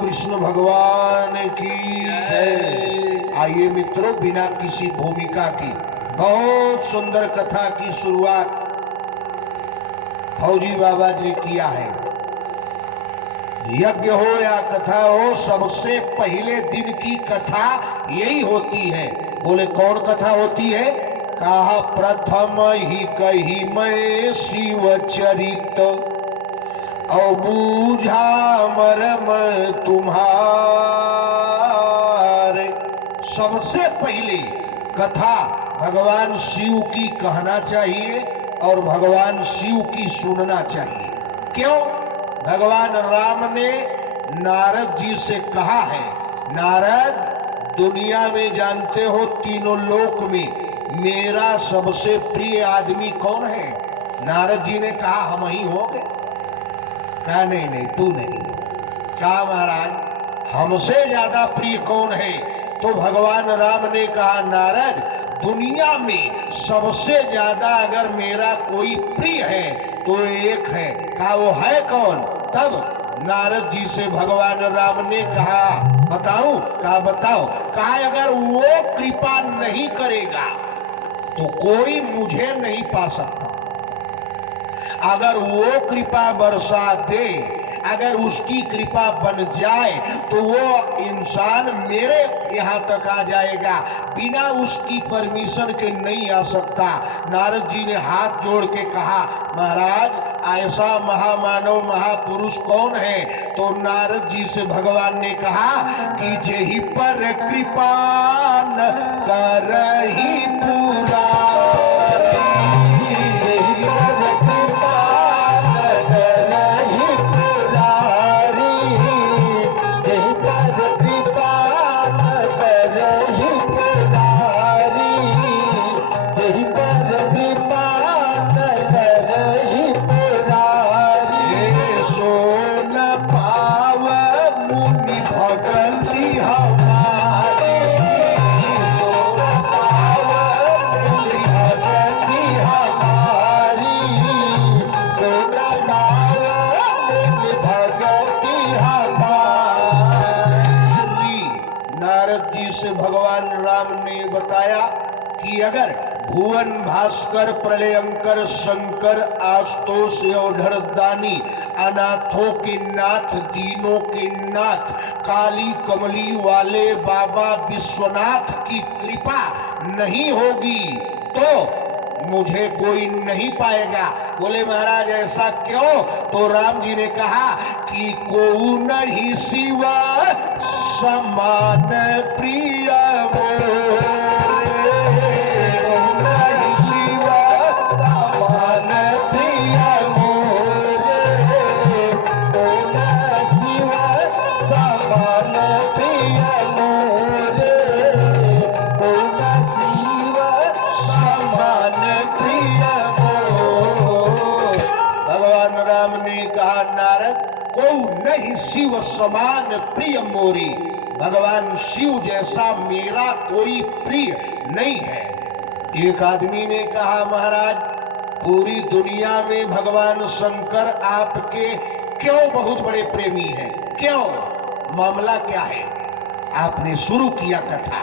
कृष्ण भगवान की जय। आइए मित्रों, बिना किसी भूमिका की बहुत सुंदर कथा की शुरुआत फौजी बाबा ने किया है। यज्ञ हो या कथा हो, सबसे पहले दिन की कथा यही होती है। बोले कौन कथा होती है? कहा प्रथम ही कही मैं शिव चरित और बूझा मरम तुम्हारे। सबसे पहले कथा भगवान शिव की कहना चाहिए और भगवान शिव की सुनना चाहिए। क्यों? भगवान राम ने नारद जी से कहा है, नारद दुनिया में जानते हो तीनों लोक में मेरा सबसे प्रिय आदमी कौन है? नारद जी ने कहा हम ही होंगे। कहा नहीं नहीं तू नहीं। कहा महाराज हमसे ज्यादा प्रिय कौन है? तो भगवान राम ने कहा नारद दुनिया में सबसे ज्यादा अगर मेरा कोई प्रिय है तो एक है। कहा वो है कौन? तब नारद जी से भगवान राम ने कहा बताऊं? कहा बताओ। कहा अगर वो कृपा नहीं करेगा तो कोई मुझे नहीं पा सकता। अगर वो कृपा बरसा दे, अगर उसकी कृपा बन जाए तो वो इंसान मेरे यहाँ तक आ जाएगा, बिना उसकी परमिशन के नहीं आ सकता। नारद जी ने हाथ जोड़ के कहा महाराज ऐसा महामानव महापुरुष कौन है? तो नारद जी से भगवान ने कहा कि जेहि पर कृपा न करहि पूरा। भगवान राम ने बताया कि अगर भुवन भास्कर प्रलयंकर शंकर आशुतोष औढ़र दानी अनाथों के नाथ दीनों के नाथ काली कमली वाले बाबा विश्वनाथ की कृपा नहीं होगी तो मुझे कोई नहीं पाएगा। बोले महाराज ऐसा क्यों? तो राम जी ने कहा कि को नहीं शिव समान प्रिय नहीं शिव समान प्रिय मोरी। भगवान शिव जैसा मेरा कोई प्रिय नहीं है। एक आदमी ने कहा महाराज पूरी दुनिया में भगवान शंकर आपके क्यों बहुत बड़े प्रेमी हैं? क्यों? मामला क्या है? आपने शुरू किया कथा।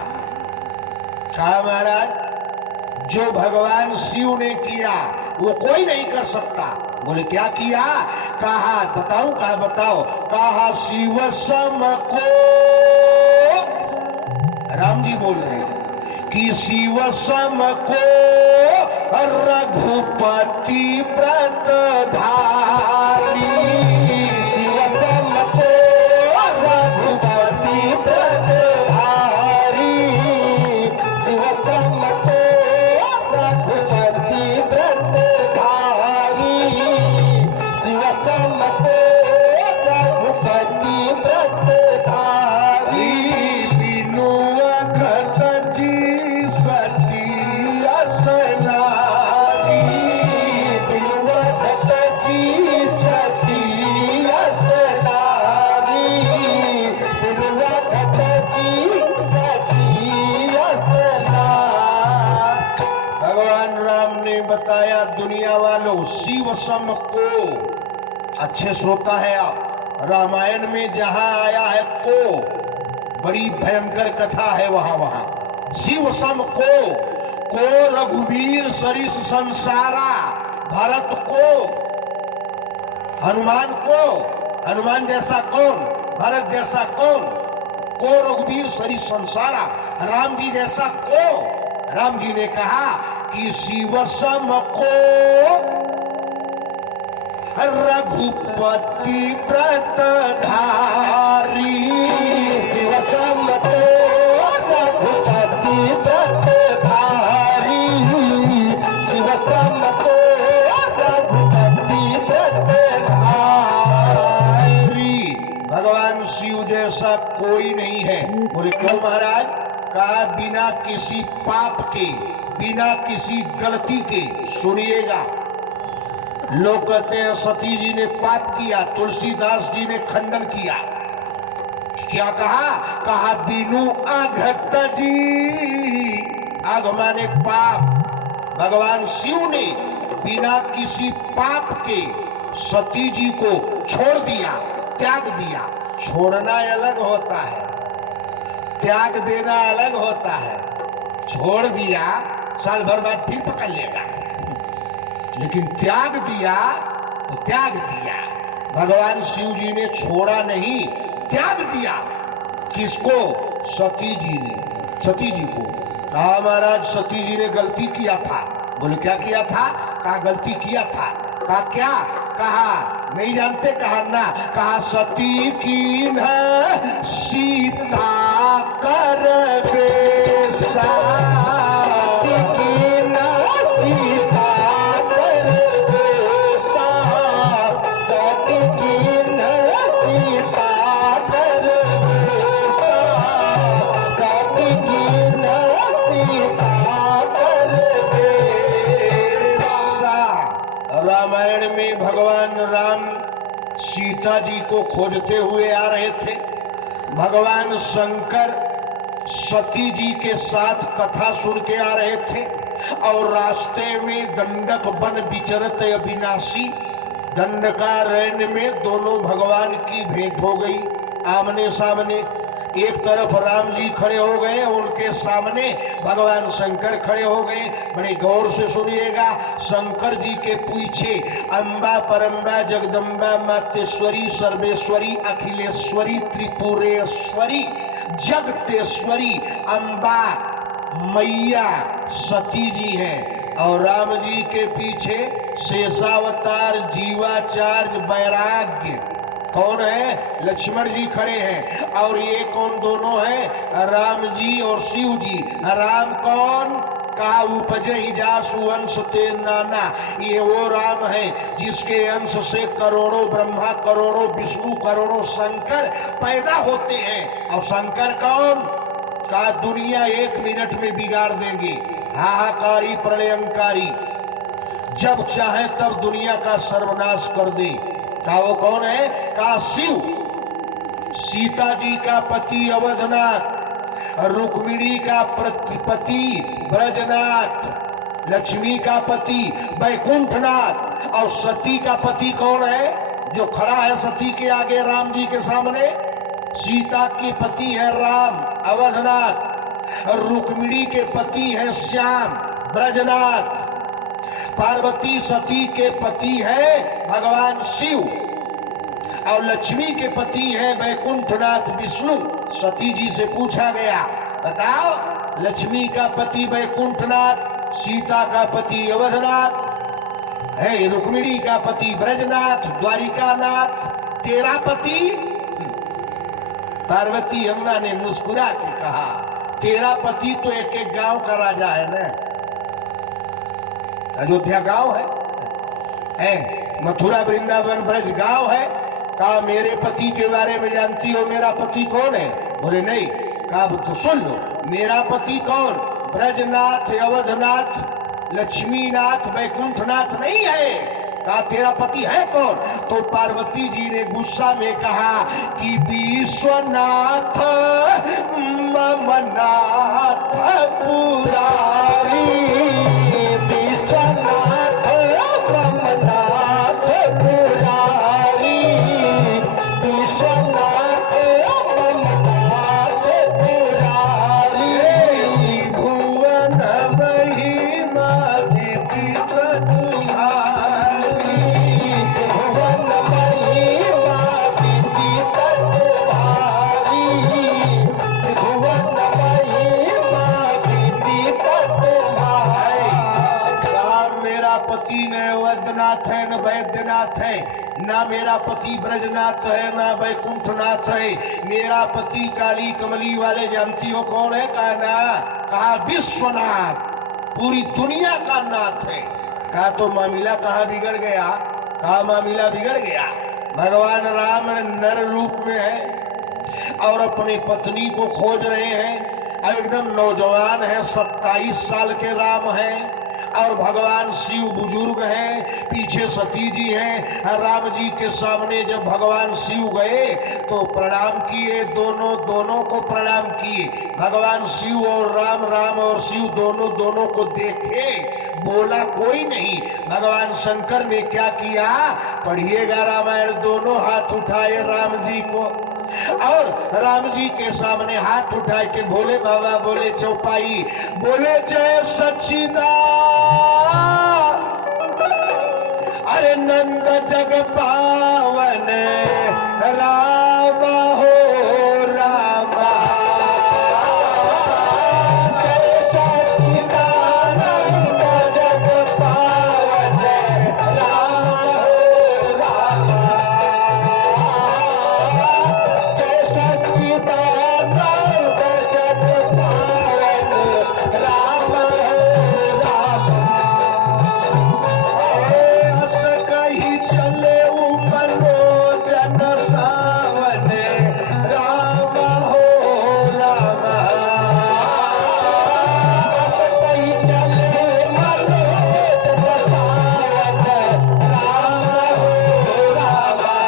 कहा महाराज जो भगवान शिव ने किया वो कोई नहीं कर सकता। बोले क्या किया? कहा बताऊं? कहा बताओ। कहा शिव सम को, राम जी बोल रहे हैं कि शिव सम को रघुपति व्रत धारी, शिव सम को रघुपति व्रत धारी, शिव सम को रघुपति व्रत धारी, शिव सम को रघुपति व्रत धारी। बिनु अघत जी सती असनारी, बिनु अघत जी सती असनारी, बिनु अघत जी सती असनारी। भगवान राम ने बताया दुनिया वालों, शिव सम को, अच्छे श्रोता है आप, रामायण में जहां आया है को, बड़ी भयंकर कथा है वहां शिव सम को रघुवीर सरिस संसारा, भरत को, हनुमान को, हनुमान जैसा कौन, भरत जैसा कौन, को रघुवीर सरिस संसारा, राम जी जैसा को। राम जी ने कहा कि शिव सम को रघुपति व्रत धारी, शिव सम को रघुपति व्रत धारी, शिव सम को रघुपति व्रत धारी। भगवान शिव जैसा कोई नहीं है। बोले क्यों महाराज? कहा बिना किसी पाप के, बिना किसी गलती के। सुनिएगा, लोग कहते हैं सती जी ने पाप किया, तुलसीदास जी ने खंडन किया। क्या कहा? कहा बिनु अघत जी, अघ माने पाप। भगवान शिव ने बिना किसी पाप के सती जी को छोड़ दिया, त्याग दिया। छोड़ना अलग होता है, त्याग देना अलग होता है। छोड़ दिया, साल भर बाद फिर पकड़ लेगा, लेकिन त्याग दिया तो त्याग दिया। भगवान शिव जी ने छोड़ा नहीं, त्याग दिया। किसको? सती जी ने, सती जी को। कहा महाराज सती जी ने गलती किया था। बोले क्या किया था? कहा गलती किया था। कहा क्या? कहा नहीं जानते। कहा ना। कहा सती की न सीता कर बेसा, की न सीता कर बेसा, सती की न सीता कर बेसा, सती की न सीता कर बेसा। रामायण में भगवान राम सीता जी को खोजते हुए आ रहे थे। भगवान शंकर सती जी के साथ कथा सुन के आ रहे थे और रास्ते में दंडक वन विचरत अविनाशी, दंडकारण्य में दोनों भगवान की भेंट हो गई आमने सामने। एक तरफ राम जी खड़े हो गए, उनके सामने भगवान शंकर खड़े हो गए। बड़े गौर से सुनिएगा। शंकर जी के पीछे अम्बा परम्बा जगदम्बा मातेश्वरी सर्वेश्वरी अखिलेश्वरी त्रिपुरेश्वरी जगतेश्वरी अम्बा मैया सती जी हैं और राम जी के पीछे शेषावतार जीवाचार्य वैराग्य कौन है? लक्ष्मण जी खड़े हैं। और ये कौन दोनों हैं? राम जी और शिव जी। राम कौन? का उपजहि जासु अंश ते नाना, ये वो राम है जिसके अंश से करोड़ों ब्रह्मा, करोड़ों विष्णु, करोड़ों शंकर पैदा होते हैं। और शंकर कौन? का दुनिया 1 मिनट में बिगाड़ देंगे, हाहाकारी प्रलयंकारी, जब चाहे तब दुनिया का सर्वनाश कर दे। का वो कौन है? का शिव। सीता जी का पति अवधनाथ, रुक्मिणी का पति ब्रजनाथ, लक्ष्मी का पति वैकुंठनाथ और सती का पति कौन है? जो खड़ा है सती के आगे राम जी के सामने। सीता के पति है राम अवधनाथ, रुक्मिणी के पति है श्याम ब्रजनाथ। पार्वती सती के पति है भगवान शिव और लक्ष्मी के पति हैं वैकुंठनाथ विष्णु। सती जी से पूछा गया, बताओ लक्ष्मी का पति वैकुंठनाथ, सीता का पति अवधनाथ है, रुक्मिणी का पति ब्रजनाथ, द्वारिकानाथ, तेरा पति? पार्वती अम्मा ने मुस्कुरा के कहा, तेरा पति तो एक एक गांव का राजा है ना, अयोध्या गांव है, मथुरा वृंदावन ब्रज गांव है। कहा मेरे पति के बारे में जानती हो, मेरा पति कौन है? बोले नहीं। कहा तो सुन लो, मेरा पति कौन? ब्रजनाथ, अवधनाथ, लक्ष्मीनाथ, वैकुंठनाथ नहीं है। कहा तेरा पति है कौन? तो पार्वती जी ने गुस्सा में कहा कि विश्वनाथ ममनाथ पुरारी, विश्वनाथ ममनाथ पुरारी, विश्वनाथ ममनाथ पुरारी, भुवन महिमा कीर्ति तुम्हारी, भुवन महिमा कीर्ति तुम्हारी, भुवन महिमा कीर्ति तुम्हारी। मेरा पति न वैद्यनाथ है न वैद्यनाथ है, ना मेरा पति ब्रजनाथ है ना वैकुंठनाथ है, मेरा पति काली कमली वाले जानती हो कौन है? कहा ना। कहा विश्वनाथ, पूरी दुनिया का नाथ है। कहा तो मामला कहाँ बिगड़ गया? कहा मामला बिगड़ गया, भगवान राम नर रूप में है और अपनी पत्नी को खोज रहे हैं, एकदम नौजवान है, 27 साल के राम हैं और भगवान शिव बुजुर्ग हैं, पीछे सती जी हैं। राम जी के सामने जब भगवान शिव गए तो प्रणाम किए, दोनों को प्रणाम किए। भगवान शिव और राम और शिव दोनों को देखे, बोला कोई नहीं। भगवान शंकर ने क्या किया? पढ़िएगा रामायण, दोनों हाथ उठाए राम जी को और राम जी के सामने हाथ उठाए के भोले बाबा बोले चौपाई, बोले जय सच्चिदा, अरे नंद जग पावन राम हो रामा, जय सच्चिदानंद जग पावन राम हो रामा, जय सच्चिदानंद जग पावन राम हो रामा। हस कही चले मनोजन सावन राम हो रामा, हस कही चले मनोजन सावन राम हो रामा,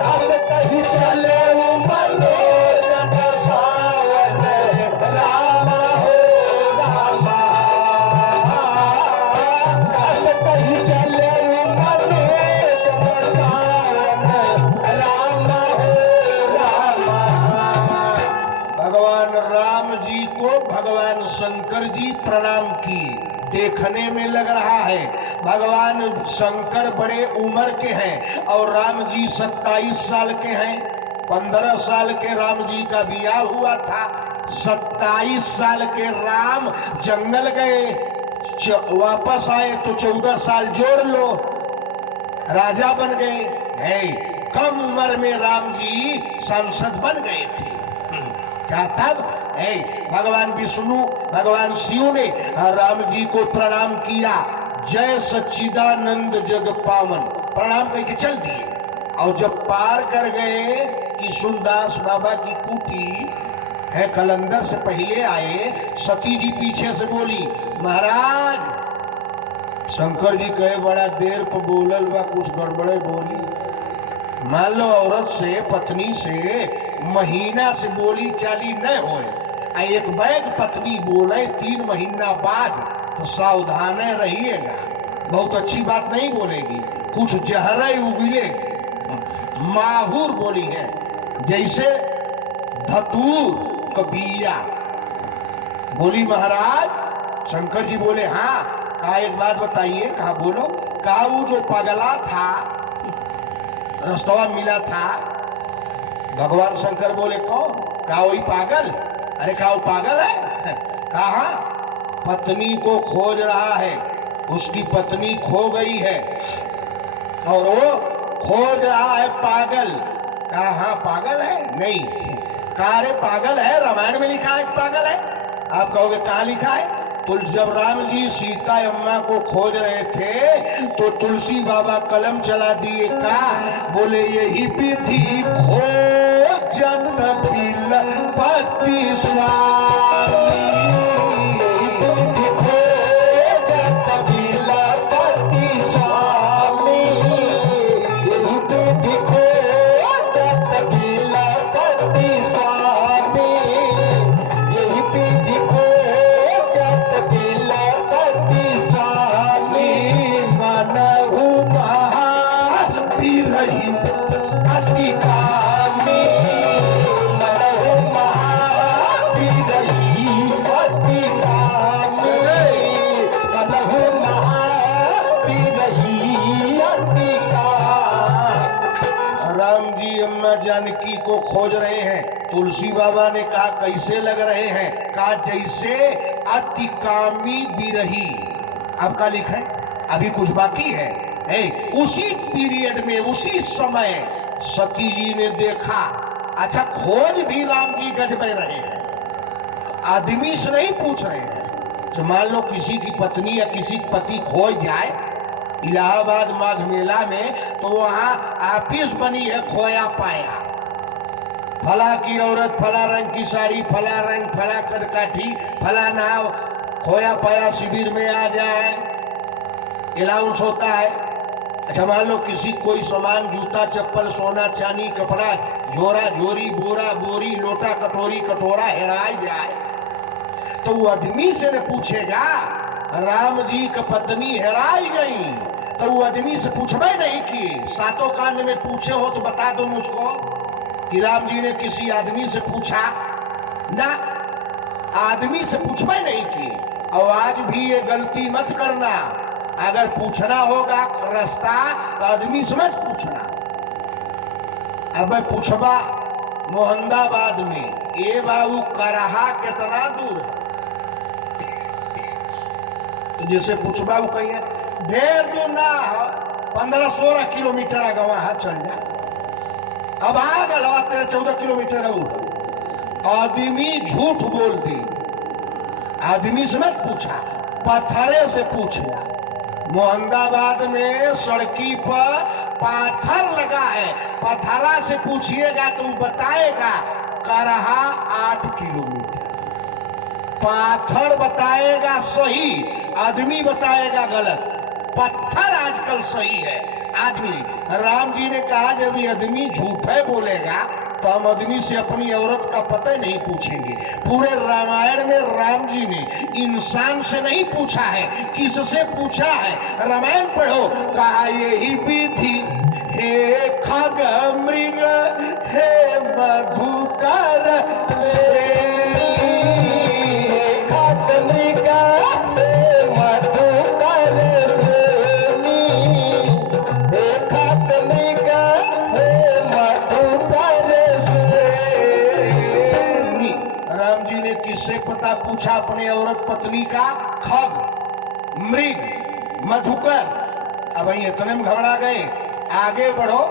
हस कही चले मनोजन सावन राम हो रामा, हस कही चले मनोजन सावन राम हो रामा। भगवान राम जी को भगवान शंकर जी प्रणाम किए। देखने में लग रहा है भगवान शंकर बड़े उम्र के हैं और राम जी 27 साल के हैं। 15 साल के राम जी का बियाह हुआ था, 27 साल के राम जंगल गए, वापस आए तो 14 साल जोड़ लो, राजा बन गए हैं। कम उम्र में राम जी सांसद बन गए थे। क्या तब है भगवान विष्णु भगवान शिव ने राम जी को प्रणाम किया, जय सच्चिदानंद जग पावन, प्रणाम करके चल दिए। और जब पार कर गए किशुनदास बाबा की कुटी है, कलंदर से पहले आए, सती जी पीछे से बोली, महाराज। शंकर जी कहे बड़ा देर पर बोलल बा, कुछ गड़बड़े बोली। मान लो औरत से पत्नी से महीना से बोली चाली न होए, एक बैग पत्नी बोले 3 महीना बाद, तो सावधान रहिएगा, बहुत अच्छी बात नहीं बोलेगी, कुछ जहर उगलेगी। माहूर बोली है, जैसे धतूर कबिया, बोली महाराज। शंकर जी बोले हाँ। कहा एक बात बताइए। कहा बोलो। कहा वो जो पगला था, रास्ता मिला था, भगवान शंकर बोले कौन? कहा वही पागल। अरे कहा वो पागल है? कहा पत्नी को खोज रहा है, उसकी पत्नी खो गई है और वो खोज रहा है पागल। कहा हाँ पागल है? नहीं। कहा अरे पागल है, रामायण में लिखा है पागल है। आप कहोगे कहाँ लिखा है? जब राम जी सीता अम्मा को खोज रहे थे तो तुलसी बाबा कलम चला दिए। का बोले यही विधि खोजत बिलपति स्वामी, खोजत बिलपति स्वामी, यही खोजत बिलपति स्वामी, यही विधि खोजत बिलपति स्वामी, मनहु महावीरहि अति कामी, मनहु महावीरहि अति कामी, मनहु महावीरहि अति कामी। राम जी अम्मा जानकी को खोज रहे हैं। तुलसी बाबा ने कहा कैसे लग रहे हैं? कहा जैसे अति कामी बिरही। आपका लिखा है अभी कुछ बाकी है। उसी पीरियड में, उसी समय सती जी ने देखा। अच्छा खोज भी राम जी गजबे रहे हैं, आदमी से नहीं पूछ रहे हैं। तो मान लो किसी की पत्नी या किसी की पति खोज जाए इलाहाबाद माघ मेला में, तो वहां ऑफिस बनी है खोया पाया। फला की औरत, फला रंग की साड़ी, फला रंग, फला कदकाठी, फला नाव, खोया पाया शिविर में आ जाए, अलाउंस होता है। अच्छा मान लो किसी कोई सामान, जूता चप्पल, सोना चांदी, कपड़ा, झोरा झोरी, बोरा बोरी, लोटा कटोरी कटोरा हेराए जाए, तो वो आदमी से न पूछेगा राम जी की पत्नी हेराई गई, तो वो आदमी से पूछबे नहीं कि सातों कांड में पूछे हो तो बता दो मुझको कि राम जी ने किसी आदमी से पूछा ना, आदमी से पूछबे नहीं किए। और आज भी ये गलती मत करना, अगर पूछना होगा रास्ता तो आदमी से मत पूछना। अब पूछबा मोहम्मदाबाद में, ए बाबू करहा कितना दूर है, तो जैसे पूछबा वो कहिए ढेर दूर ना है, 15-16 किलोमीटर अगवा है, चल जा। अब आ गलवा 13-14 किलोमीटर और आदमी झूठ बोल दी, आदमी से मत पूछा, पत्थरे से पूछा। मोहम्मदाबाद में सड़की पर पाथर लगा है, पत्थरा से पूछिएगा तो बताएगा करहा 8 किलोमीटर। पाथर बताएगा सही, आदमी बताएगा गलत। पत्थर आजकल सही है, आदमी। राम जी ने कहा जब ये आदमी झूठे बोलेगा तो हम आदमी से अपनी औरत का पता ही नहीं पूछेंगे। पूरे रामायण में राम जी ने इंसान से नहीं पूछा है, किससे पूछा है? रामायण पढ़ो, कहा यही विधि हे खग मृग हे मधुकर खग मृग हे मधुकर खग मृग हे मधुकर। राम जी ने किससे पता पूछा अपने औरत पत्नी का? खग, मृग, मधुकर। अब इतने में घबरा गए, आगे बढ़ो।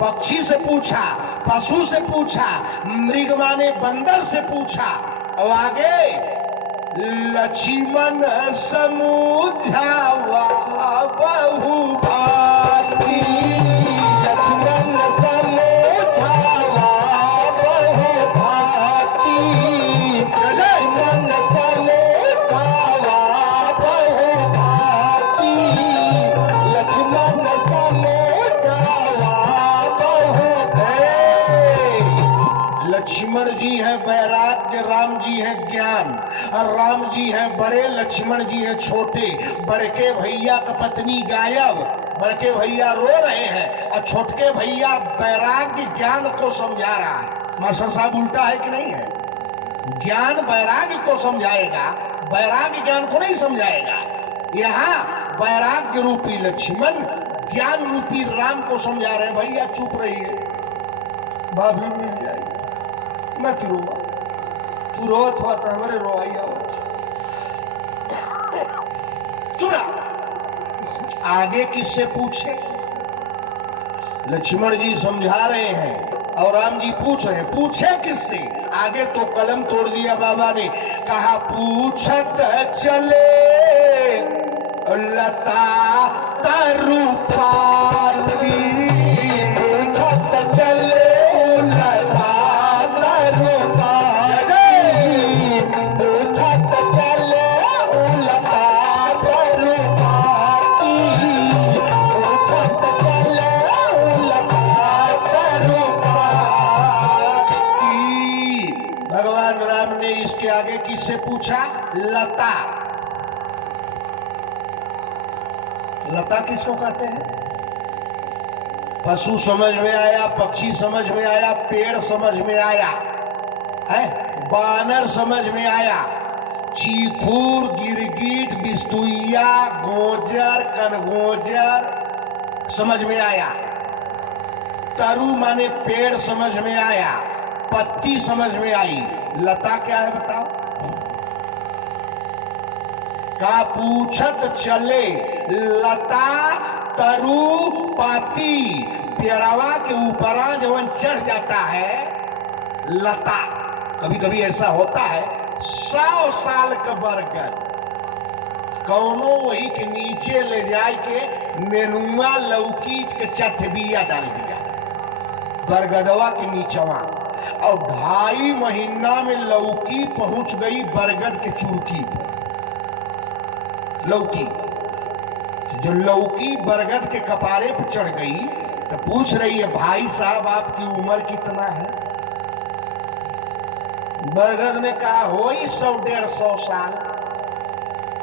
पक्षी से पूछा, पशु से पूछा, मृग माने बंदर से पूछा, और आगे लक्ष्मण समझावा बहु भाती, लक्ष्मण समझावा बहु भाती, लक्ष्मण समझावा बहु भाती, लक्ष्मण समझावा बहु भाती। लक्ष्मण जी है वैराग्य, राम जी है ज्ञान। और राम जी हैं बड़े, लक्ष्मण जी हैं छोटे। बड़के भैया का पत्नी गायब, बड़के भैया रो रहे हैं और छोटके भैया वैराग्य ज्ञान को समझा रहा है। मास्टर साहब उल्टा है कि नहीं है? ज्ञान वैराग्य को समझाएगा, वैराग्य ज्ञान को नहीं समझाएगा। यहाँ वैराग्य रूपी लक्ष्मण ज्ञान रूपी राम को समझा रहे हैं, भैया चुप रहिए, भाभी मिल जाएगी, मत रोआ, तू रोत हुआ तो हमारे रोआई आओ, चुप रहा। आगे किससे पूछे? लक्ष्मण जी समझा रहे हैं और राम जी पूछ रहे हैं, पूछे किससे? आगे तो कलम तोड़ दिया बाबा ने, कहा पूछत चले लता तरु पाती, पूछत चले लता तरु पाती, पूछत चले लता तरु पाती, पूछत चले लता तरु पाती। भगवान राम ने इसके आगे किससे पूछा? लता। लता किसको कहते हैं? पशु समझ में आया, पक्षी समझ में आया, पेड़ समझ में आया है, बानर समझ में आया, चीखूर, गिरगिट, बिस्तुइया, गोजर, कनगोजर समझ में आया, तरु माने पेड़ समझ में आया, पत्ती समझ में आई। लता क्या है बताओ? का पूछत चले लता तरु पाती, पेड़वा के ऊपरा जवन चढ़ जाता है लता। कभी कभी ऐसा होता है 100 साल का बरगद कौनो वही के नीचे ले जाए के नेनुआ लौकी के चटबिया डाल दिया बरगदवा के नीचवा, और 2.5 महीना में लौकी पहुंच गई बरगद के चुड़की पर। लौकी जो लौकी बरगद के कपारे पर चढ़ गई तो पूछ रही है, भाई साहब आपकी उम्र कितना है? बरगद ने कहा हो 100-150 साल।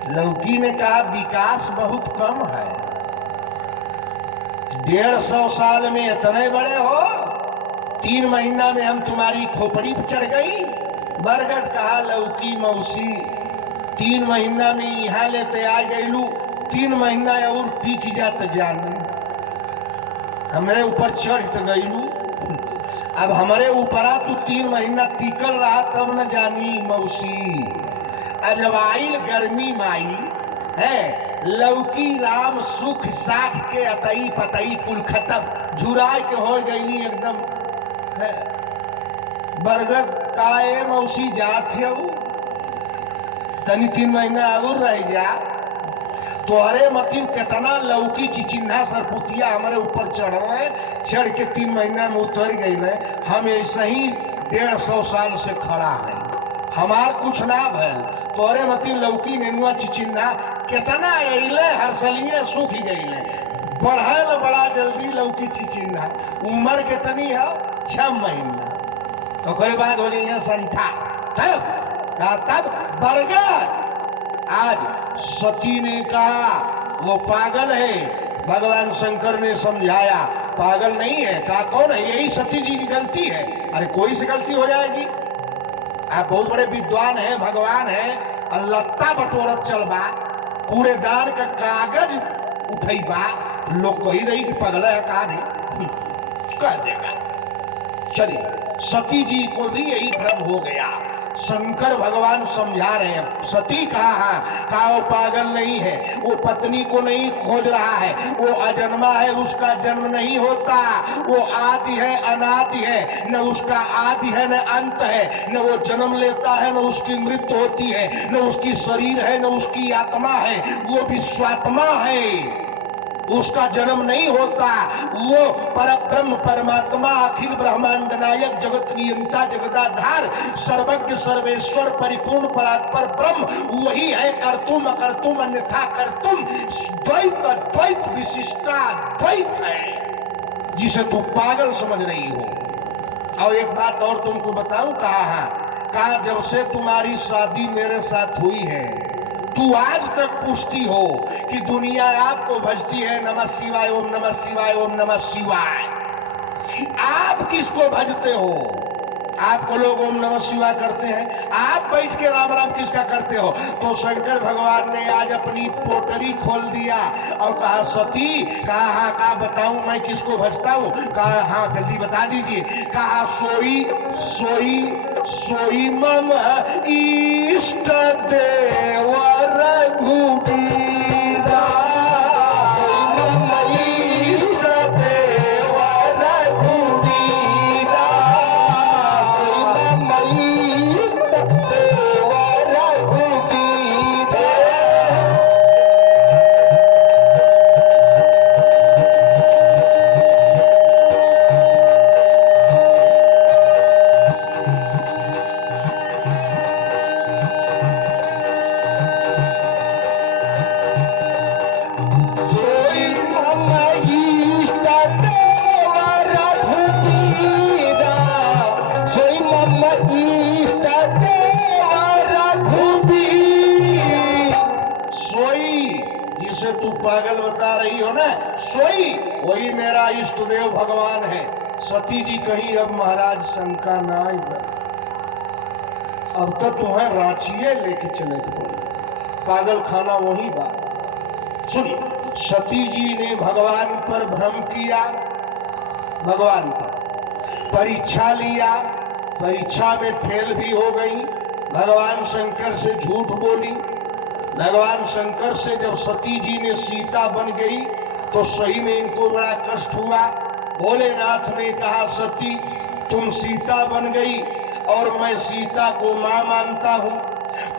लौकी ने कहा विकास बहुत कम है, 150 साल में इतने बड़े हो, 3 महीना में हम तुम्हारी खोपड़ी पर चढ़ गई। बरगद कहा लौकी मौसी 3 महीना में यहाँ लेते आ गईलू, 3 महीना और टीक जात जान, हमारे ऊपर चढ़ तो गईलू, अब हमारे ऊपरा तू 3 महीना टिकल रहा तब न जानी मौसी। अब जब आइल गर्मी माई है, लौकी राम सुख साख के अतई पतई कुल खत्म, झुराए के हो गई एकदम। बरगद काए मौसी जात है तनी 3 महीना और रह जा, तोहरे मतीन कितना लौकी चिचिन्हा सरपुतिया हमारे ऊपर चढ़ रहे, चढ़ के 3 महीना में उतर गई है। हम ऐसे ही 150 साल से खड़ा है, हमार कुछ ना भैल, तोहरे मतीन लौकी नेनुआ चिचिन्हा कितना अले हरसलिए सूख गई है, बढ़ल बड़ा जल्दी लौकी चिचिन्हा। उम्र कितनी है? 6 महीना, तो कोई बात हो जाए संठा। तब बरगद आज सती ने कहा वो पागल है, भगवान शंकर ने समझाया पागल नहीं है। कहा कौन है? यही सती जी की गलती है। अरे कोई से गलती हो जाएगी? आप बहुत बड़े विद्वान हैं, भगवान है, लत्ता बटोरत चलबा, कूड़ेदान का कागज उठैबा, लोग कही रही कि पगला है, कहा नहीं कह देगा। चलिए सती जी को भी यही भ्रम हो गया। शंकर भगवान समझा रहे हैं, सती कहा वो पागल नहीं है, वो पत्नी को नहीं खोज रहा है, वो अजन्मा है, उसका जन्म नहीं होता, वो आदि है अनादि है, न उसका आदि है न अंत है, न वो जन्म लेता है न उसकी मृत्यु होती है, न उसकी शरीर है न उसकी आत्मा है, वो विश्वात्मा है, उसका जन्म नहीं होता, वो परब्रह्म परमात्मा अखिल ब्रह्मांड नायक जगत नियंता जगदाधार सर्वज्ञ सर्वेश्वर परिपूर्ण परात्पर ब्रह्म वही है, कर्तुम अकर्तुम अन्यथा कर्तुम, द्वैत द्वैत विशिष्टा द्वैत है, जिसे तू पागल समझ रही हो। और एक बात और तुमको बताऊं, कहा जब से तुम्हारी शादी मेरे साथ हुई है, तू आज तक पूछती हो कि दुनिया आपको भजती है, नमः शिवाय ओम नमः शिवाय ओम नमः शिवाय, आप किसको भजते हो? आपको लोग ओम नमः शिवाय करते हैं, आप बैठ के राम राम किसका करते हो? तो शंकर भगवान ने आज अपनी पोटली खोल दिया और कहा सती, कहा हाँ, कहा बताऊं मैं किसको भजता हूं? कहा हाँ जल्दी बता दीजिए। कहा सोई सोई सोई मम इष्ट देव रघुबीरा, तू पागल बता रही हो ना, सोई वही मेरा इष्ट देव भगवान है। सती जी कहीं अब महाराज शंका ना आई, अब तो तुम्हें रांचिए लेके चले पड़े, पागल खाना वही बात। सुनिए, सती जी ने भगवान पर भ्रम किया, भगवान पर परीक्षा लिया, परीक्षा में फेल भी हो गई, भगवान शंकर से झूठ बोली। भगवान शंकर से जब सती जी ने सीता बन गई तो सही में इनको बड़ा कष्ट हुआ। भोलेनाथ ने कहा सती तुम सीता बन गई और मैं सीता को मां मानता हूं,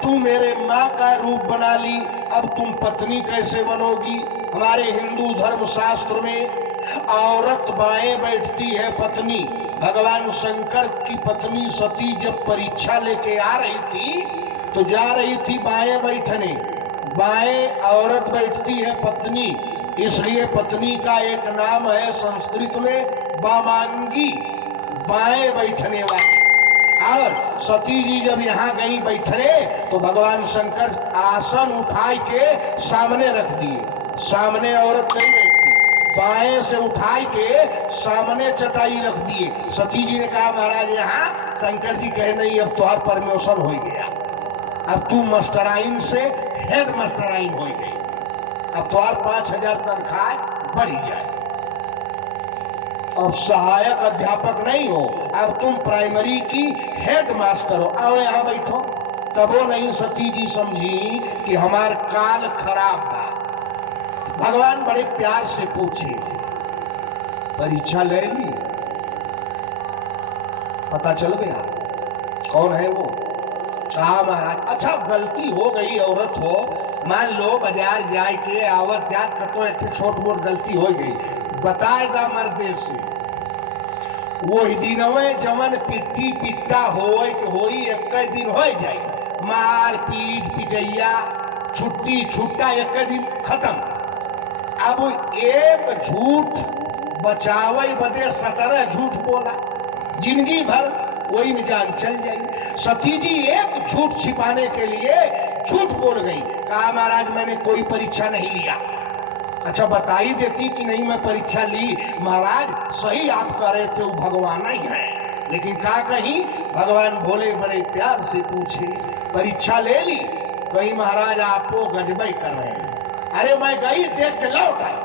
तू मेरे मां का रूप बना ली, अब तुम पत्नी कैसे बनोगी? हमारे हिंदू धर्म शास्त्र में औरत बाएं बैठती है पत्नी। भगवान शंकर की पत्नी सती जब परीक्षा लेके आ रही थी तो जा रही थी बाएं बैठने, बाएं औरत बैठती है पत्नी, इसलिए पत्नी का एक नाम है संस्कृत में वामांगी, बाएं बैठने वाली। और सती जी जब यहाँ गई बैठने तो भगवान शंकर आसन उठाई के सामने रख दिए, सामने औरत नहीं बैठती, बाएं से उठाई के सामने चटाई रख दिए। सती जी ने कहा महाराज यहाँ शंकर जी कहे नहीं अब तो आप प्रमोशन हो गया, अब तू मास्टराइन से हेड मास्टराइन हो गई, अब तो आप 5000 तनख्वाह बढ़ी जाए, अब सहायक अध्यापक नहीं हो, अब तुम प्राइमरी की हेड मास्टर हो, आओ यहाँ बैठो। तब वो नहीं सती जी समझी कि हमार काल खराब था। भगवान बड़े प्यार से पूछे परीक्षा ले ली? पता चल गया कौन है वो? कहा महाराज अच्छा गलती हो गई, औरत हो, मान लो बाजार जाए के आवत जात कतो एक छोट मोट गलती हो गई, बताएगा मर्दे से वही दिनवे जमन पिट्ठी पिट्टा होई एक दिन हो जाए, मार पीट पिटैया छुट्टी छुट्टा एक दिन खत्म। अब एक झूठ बचावे बदे 17 झूठ बोला, जिंदगी भर वही में जान चल जाएगी। सती जी एक झूठ छिपाने के लिए झूठ बोल गई, कहा महाराज मैंने कोई परीक्षा नहीं लिया। अच्छा बता ही देती कि नहीं मैं परीक्षा ली, महाराज सही आप कह रहे थे वो भगवान ही है, लेकिन क्या कहीं भगवान भोले बड़े प्यार से पूछे परीक्षा ले ली? कहीं महाराज आपको गजबई कर रहे हैं। अरे मैं गई देख के लौट आई,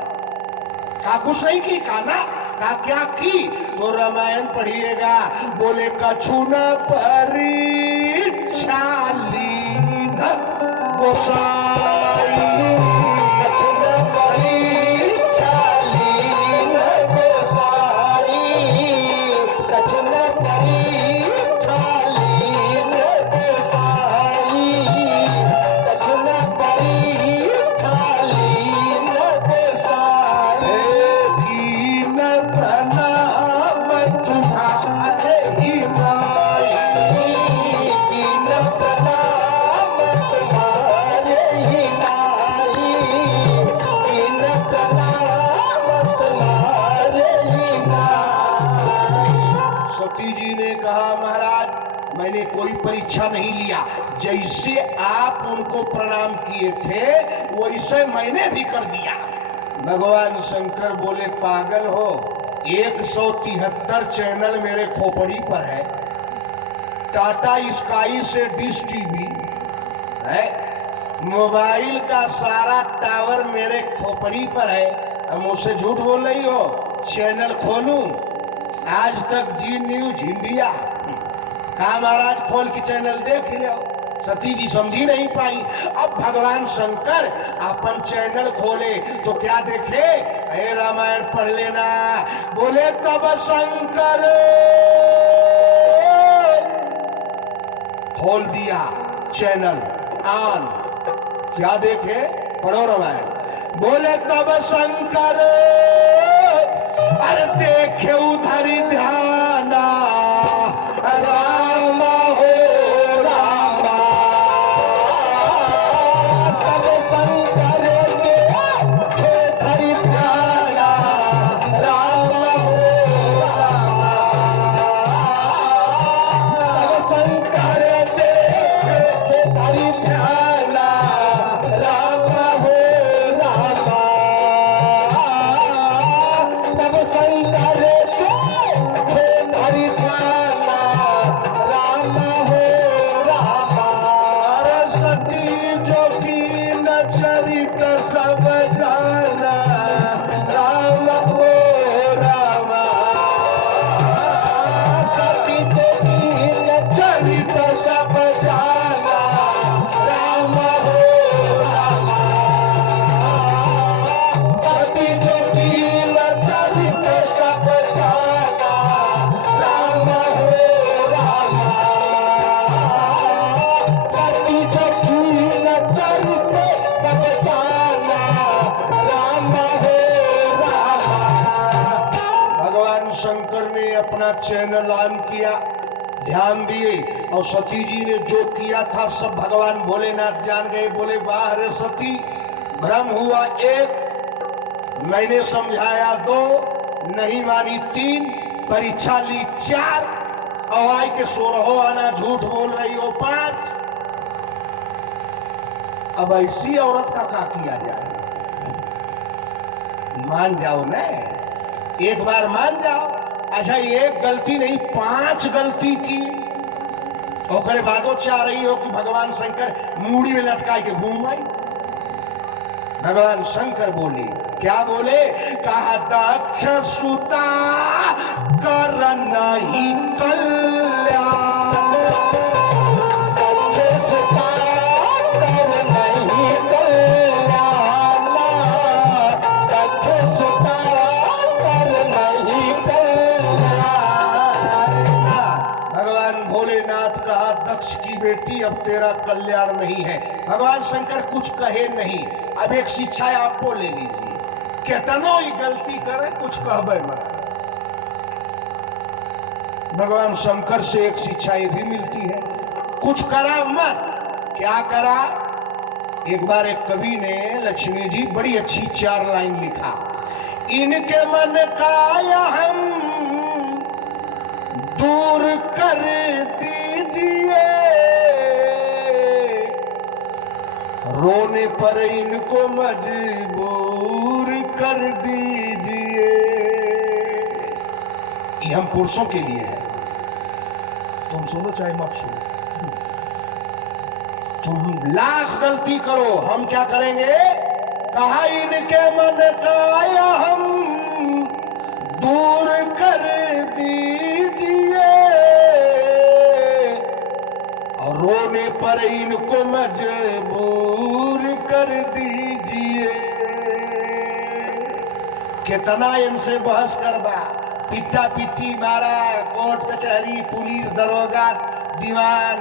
कहा कुछ नहीं की, कहा ना, कहा क्या की? तो रामायण पढ़िएगा, बोले कछु न परीक्षा लीन गोसाई, कछु न परीक्षा लीन गोसाई, कछु न परीक्षा लीन गोसाई, कछु न परीक्षा लीन गोसाई, दीन प्रणाम तुम्हारे ही माई, दीन प्रणाम तुम्हारे ही माई, दीन प्रणाम तुम्हारे ही माई। सती जी ने कहा महाराज मैंने कोई परीक्षा नहीं लिया, जैसे आप उनको प्रणाम किए थे वैसे मैंने भी कर दिया। भगवान शंकर बोले पागल हो, 173 चैनल मेरे खोपड़ी पर है, टाटा स्काई से डिश टीवी है, मोबाइल का सारा टावर मेरे खोपड़ी पर है, अब मुझसे झूठ बोल रही हो। चैनल खोलूं आज तक जी न्यूज इंडिया, कहा महाराज खोल के चैनल देख लो। सती जी समझी नहीं पाई। अब भगवान शंकर अपन चैनल खोले तो क्या देखे, हे रामायण पढ़ लेना। बोले तब शंकर खोल दिया चैनल ऑन, क्या देखे, पढ़ो रामायण। बोले तब शंकर अरे देखे उधर ध्यान, राम हो रामा। तब शंकर देखे उधर ध्यान, राम हो रामा। तब शंकर देखे उधर ध्यान, राम हो रामा। तब शंकर देखे उधर ध्यान, राम हो रामा। अरे सती जो की न चरित सब जाना, राम हो रामा। सती जो की न चरित सब जाना, राम हो रामा। सती जो की न चरित सब जाना, राम हो रामा। सती जो की न चरित सब जाना, राम हो रामा। भगवान शंकर ने अपना चैनल ऑन किया, ध्यान दिए, और सती जी ने जो किया था सब भगवान भोलेनाथ जान गए। बोले वाह रे सती, भ्रम हुआ एक, मैंने समझाया दो, नहीं मानी तीन, परीक्षा ली चार, अवाई के 16 आना झूठ बोल रही हो 5। अब ऐसी औरत का क्या किया जाए, मान जाओ न, एक बार मान जाओ। अच्छा एक गलती नहीं 5 गलती की, और बादो चाह रही हो कि भगवान शंकर मूड़ी में लटका के घूम आई। भगवान शंकर बोले, क्या बोले, कहा दक्ष सुता कर नहीं कल्याण। दक्ष सुता कर नहीं कल्याण, दक्ष सुता कर नहीं कल्याण। भगवान भोलेनाथ कहा दक्ष की बेटी अब तेरा कल्याण नहीं है। भगवान शंकर कुछ कहे नहीं। अब एक शिक्षा आपको ले लीजिए, कितनो ही गलती करे कुछ कहबे मत। भगवान शंकर से एक शिक्षा ये भी मिलती है, कुछ करा मत। क्या करा, एक बार एक कवि ने, लक्ष्मी जी, बड़ी अच्छी 4 लाइन लिखा। इनके मन का हम दूर कर दीजिए, रोने पर इनको मजबूर कर दीजिए। ये हम पुरुषों के लिए है, तुम सुनो चाहे मत सुनो। तुम लाख गलती करो, हम क्या करेंगे, कहा इनके मन का हम दूर कर दीजिए, और रोने पर इनको मजबूर कर दीजिए। कितना इनसे बहस करवा, पिट्टा पिट्टी मारा, कोर्ट कचहरी, पुलिस, दरोगा, दीवान।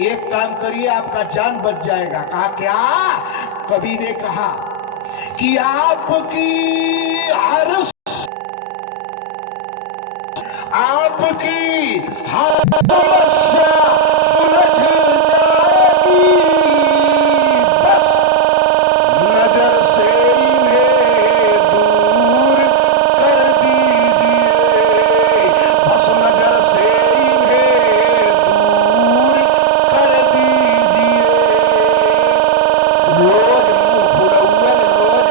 एक काम करिए, आपका जान बच जाएगा। कहा क्या, कवि ने कहा कि आपकी हर समस्या सुलझ जाएगी, बस नजर से इन्हें दूर कर दीजिए, बस नजर से इन्हें दूर कर दीजिए। रोज मुंह फुलौल, रोज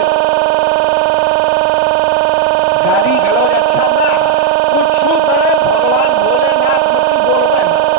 गाली गलौज अच्छा ना, कुछ करे भगवान भोलेनाथ मत बोलबे मत।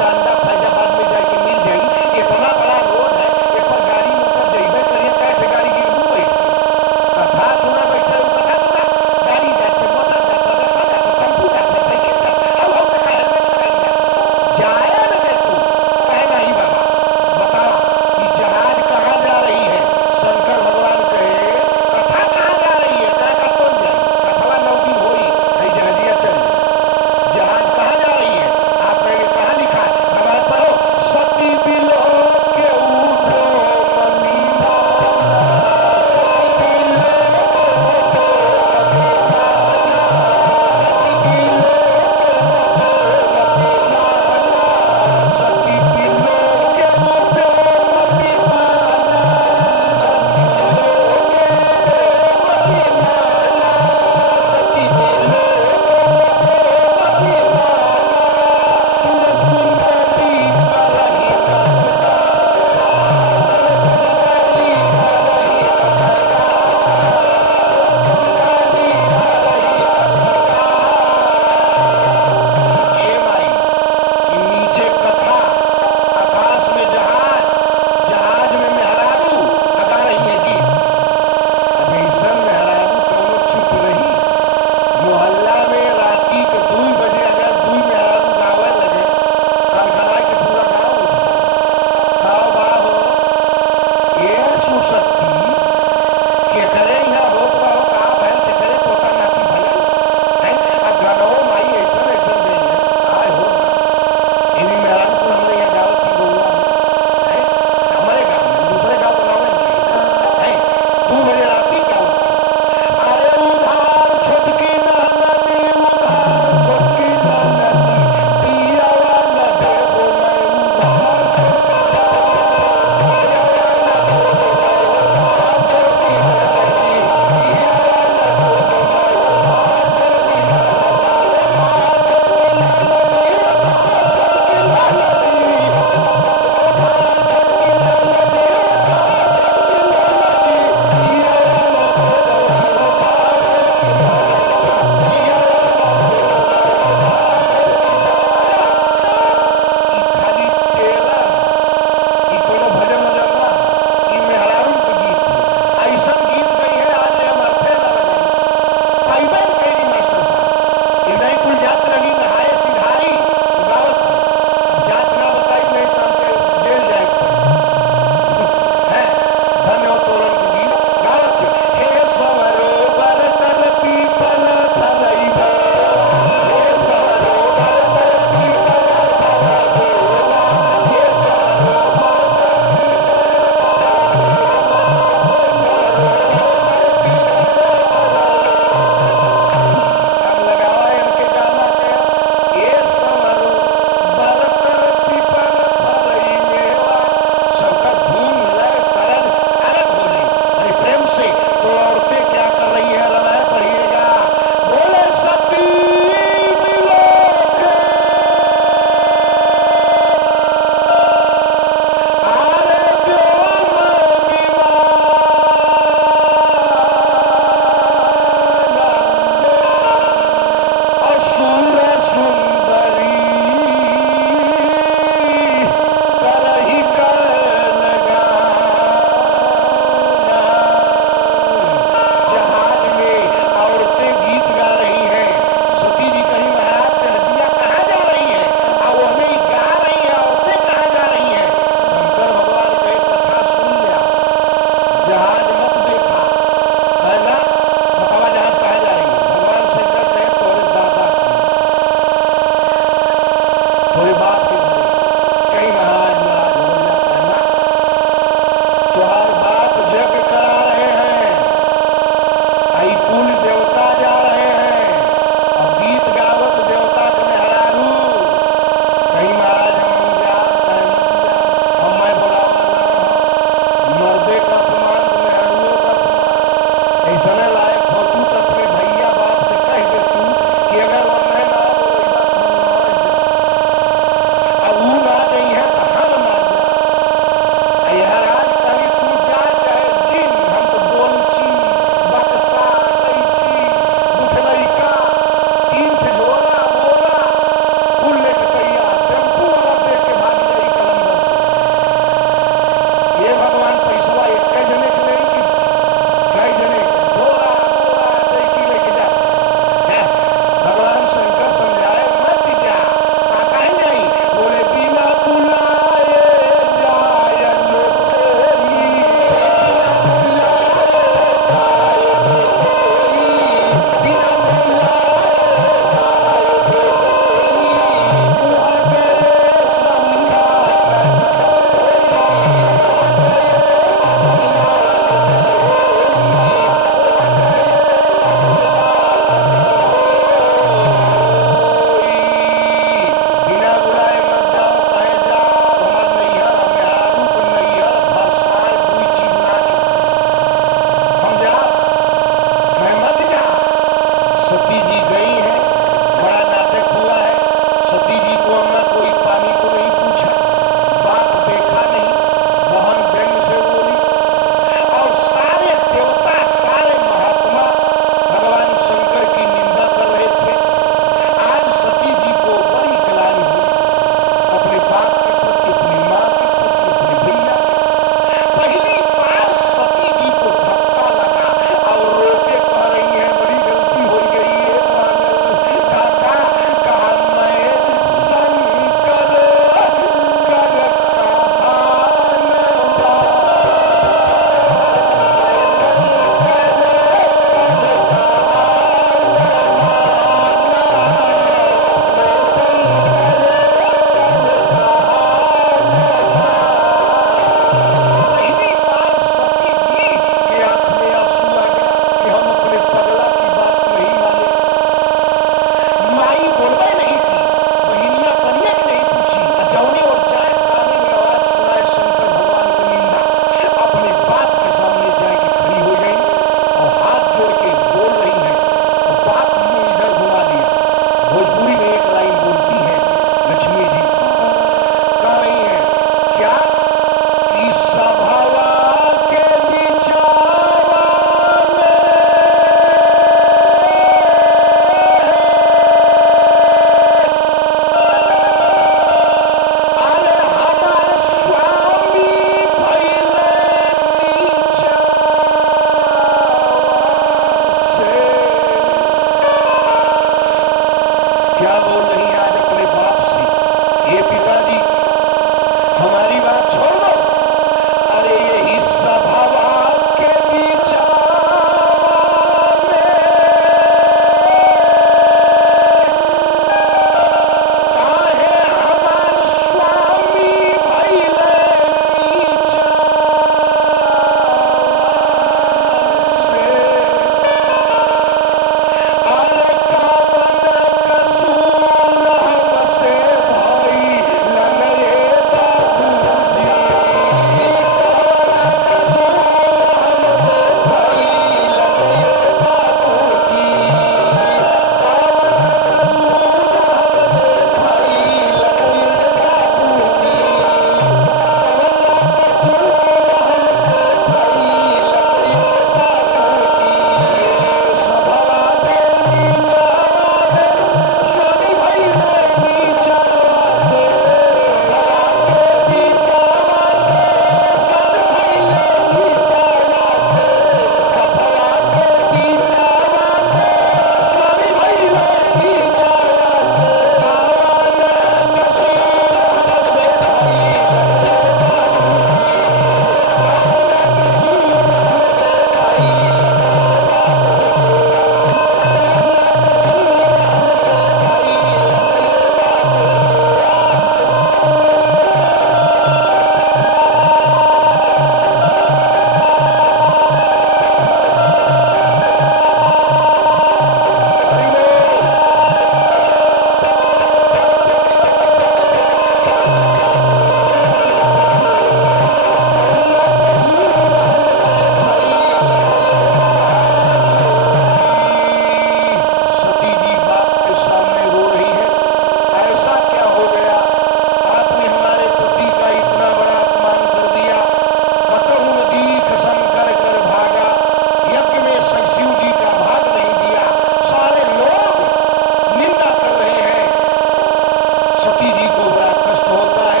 सती जी को बड़ा कष्ट होता है।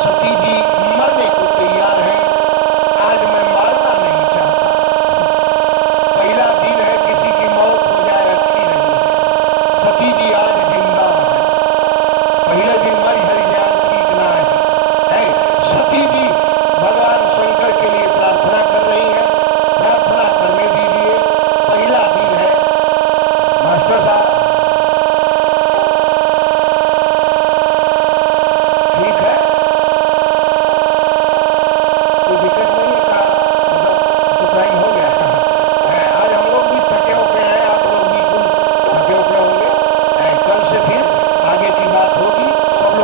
सती जी मरने को तैयार है। आज मैं मारना नहीं चाहता, पहला दिन है, किसी की मौत हो जाए अच्छी नहीं है। सती जी आज जिंदा है, पहले दिन मरी हरि जान ठीक ना है। सती जी भगवान शंकर के लिए प्रार्थना कर रही है, प्रार्थना करने दीजिए। पहला दिन है। मास्टर साहब ठीक है, कोई दिक्कत नहीं है का, मतलब तो टाइम हो गया है। आज हम लोग भी थके होके हैं, आप लोग भी कुल थके होके होंगे। कल से फिर आगे की बात होगी। सब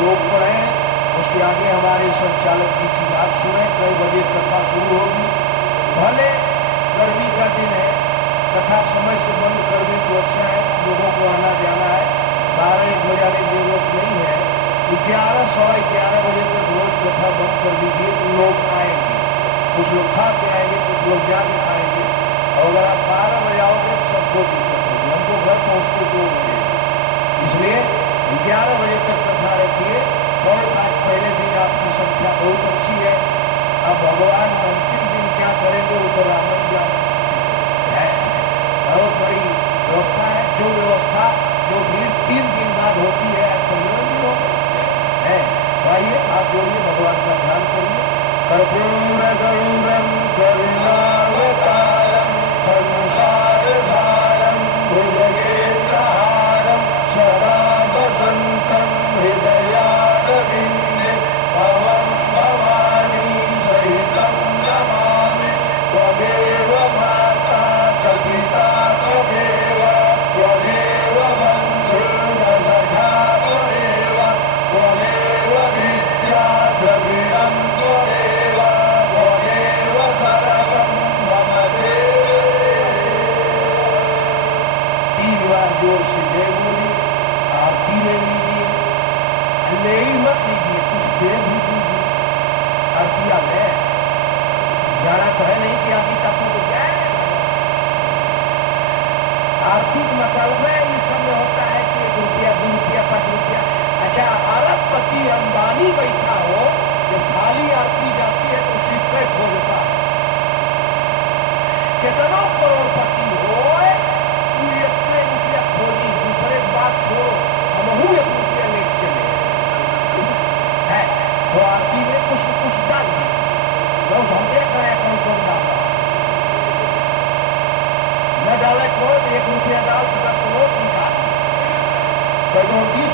श्लोक पढ़ें, उसके आगे हमारे संचालक जी की बात सुने, कई बजे कथा शुरू होगी। भले गर्मी का दिन है, कथा समय से बंद कर दें तो अच्छा है, लोगों को आना जाना है। 12-1 बजाने की जरूरत नहीं है, 11 सवा 11 बजे तक रोज कथा बंद कर दीजिए तो लोग आएंगे। कुछ लोग खा के आएंगे, कुछ लोग जाके खाएंगे। और अगर आप 12 बजाओगे तो सबको दिक्कत होगी, हमको घर पहुंचते 2 बजे, इसलिए 11 बजे तक कथा रखिए। बहुत आज पहले दिन आपकी संख्या बहुत अच्छी है। अब भगवान अंतिम दिन क्या करेंगे वो तो रावण जाने है। बहुत बड़ी व्यवस्था है, जो व्यवस्था जो भीड़ 3 दिन बाद होती है आज 15 दिन हो गए है। आइए आप जोड़िए, भगवान का ध्यान करिए। कर्पूर गौरम करुणावतारम संसार सारम भुजगेन्द्रहारम सदा वसंतम हृदयारविंदे भवं भवानी सहितं नमामि। त्वमेव माता च पिता त्वमेव, त्वमेव बन्धुर्दशधा त्वमेव, त्वमेव विद्या द्रविणं त्वमेव, त्वमेव सर्वं मम देव। 3 बार जोर से जय बोली। आरती ले लीजिए, ले ही मत लीजिए, कुछ दे भी दीजिए। आरतिया में जाना तो है नहीं कि आदि का पूर्ण जाए। आर्थिक मतलब है इस समय होता है कि 1 रुपया 2 रुपया 5 रुपया। अच्छा, अरबपति अंबानी बैठा हो, जब खाली आरती जाती है तो सिक्के खोजता है। कितना करोड़पति हो तू 1 रुपया खोजी, दूसरे बात छोड़ो, हमहू 1 रुपया ले चले है तो आरती में कुछ न कुछ डाल दीजिए। लोग हम देख रहे हैं कौन डाल रहा न डाले कोई तो 1 रुपया डाल तो 10 नोट निकाल, 20